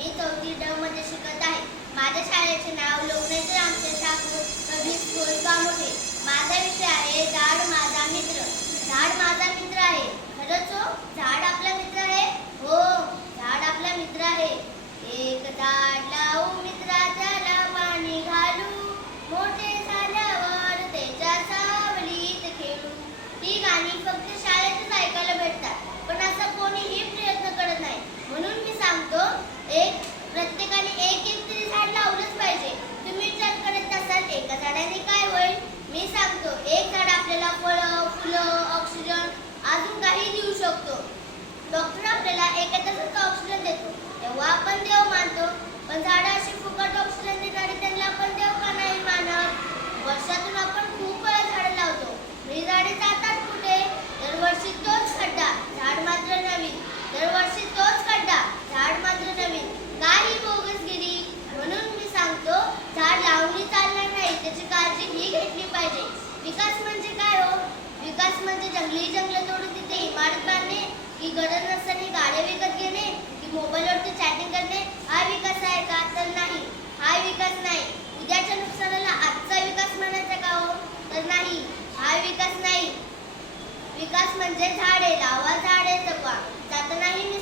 मी 4थी ड मध्ये शिकत आहे. माझ्या शाळेचे नाव लोकनेते रामचंद्र ठाकूर पब्लिक स्कूल कामोठे. माझा विषय आहे झाड माझा मित्र. झाड माझा मित्र आहे. खरंच हो, झाड आपला मित्र आहे. हो, झाड आपला मित्र आहे. एक झाड लावू मित्रा, त्याला पाणी घालू, मोठे झाल्यावर त्याच्या सावलीत खेळू. ही गाणी फक्त शाळेतच ऐकायला भेटतात, पण असं कोणीही प्रयत्न करत नाही. म्हणून मी सांगतो, प्रत्येकाने एक एक तरी झाड लावलंच पाहिजे. तुम्ही विचार करत असाल एका झाडाने काय होईल? मी सांगतो, एक झाड आपल्याला फळं, फुलं, ऑक्सिजन अजून काही देऊ शकतो. डॉक्टर आपल्याला एका तासाचा ऑक्सिजन देतो, तेव्हा आपण देव मानतो. पण झाडं अशी फुकट ऑक्सिजन देणारी, त्यांना आपण देव का नाही मानत? वर्षातून आपण खूप वेळा झाडं लावतो. ही झाडे जातात कुठे? दरवर्षी तोच खड्डा, झाड मात्र नवीन. दरवर्षी तोच खड्डा, झाड मात्र नवीन. काही बोगसगिरी. म्हणून मी सांगतो, झाड लावणी चालणार नाही, त्याची काळजी ही घेतली पाहिजे. विकास म्हणजे काय हो? विकास म्हणजे जंगल तोडून तिथे इमारत बांधणे, की गरज नसताना गाड्या विकत घेणे, की मोबाईलवरती चॅटिंग करणे? हा विकास आहे का? तर नाही, हा विकास नाही. उद्याच्या नुकसानाला आजचा विकास म्हणायचा का हो? तर नाही, हा विकास नाही. विकास म्हणजे झाडे लावा, झाडे जगवा. जातानाही मी